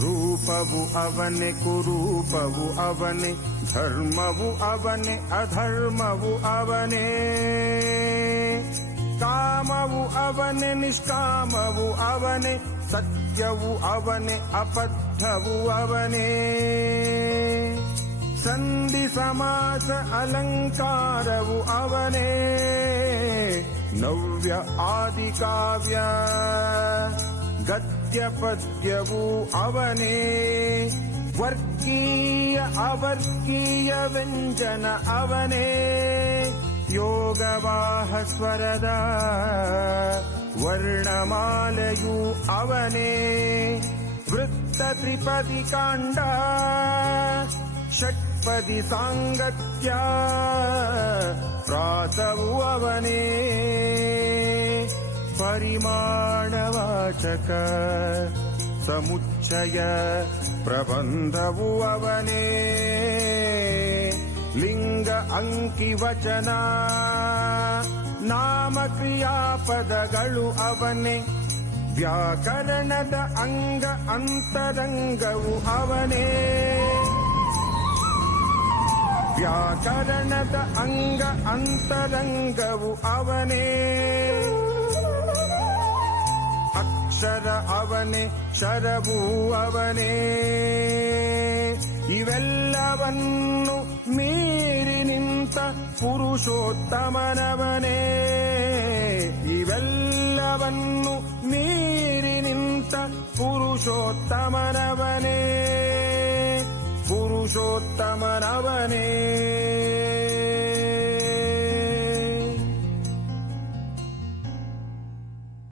ರೂಪವು ಅವನೇ ಕುರೂಪವು ಅವನೇ, ಧರ್ಮವು ಅವನೇ ಅಧರ್ಮವು ಅವನೇ, ಕಾಮವು ಅವನೇ ನಿಷ್ಕಾಮವು ಅವನೇ, ಸತ್ಯವು ಅವನೇ ಅಬದ್ಧವು ಅವನೇ, ಸಂಧಿ ಸಮಾಸ ಅಲಂಕಾರವು ಅವನೇ, ನವ್ಯ ಆದಿಕಾವ್ಯ ಗದ್ಯ ಪದ್ಯವು ಅವನೇ, ವರ್ಗೀಯ ಅವರ್ಗೀಯ ವ್ಯಂಜನ ಅವನೇ, ಯೋಗವಾಹ ಸ್ವರದ ವರ್ಣಮಾಲೆಯು ಅವನೇ, ವೃತ್ತ ತ್ರಿಪದಿ ಕಾಂಡ ಷಟ್ಪದಿ ಸಾಂಗತ್ಯ ಪ್ರಾಸವು ಅವನೇ, ಪರಿಮಾಣವಾಚಕ ಸಮುಚ್ಚಯ ಪ್ರಬಂಧವು ಅವನೇ, ಲಿಂಗ ಅಂಕಿವಚನ ನಾಮಕ್ರಿಯಾಪದಗಳು ಅವನೇ, ವ್ಯಾಕರಣದ ಅಂಗ ಅಂತರಂಗವು ಅವನೇ, ವ್ಯಾಕರಣದ ಅಂಗ ಅಂತರಂಗವು ಅವನೇ, ಅಕ್ಷರ ಅವನೇ ಶರವೂ ಅವನೇ, ಇವೆಲ್ಲವನ್ನು ಮೀರಿ ನಿಂತ ಪುರುಷೋತ್ತಮನವನೇ, ಇವೆಲ್ಲವನ್ನು ಮೀರಿ ನಿಂತ ಪುರುಷೋತ್ತಮನವನೇ, ಪುರುಷೋತ್ತಮನವನೇ.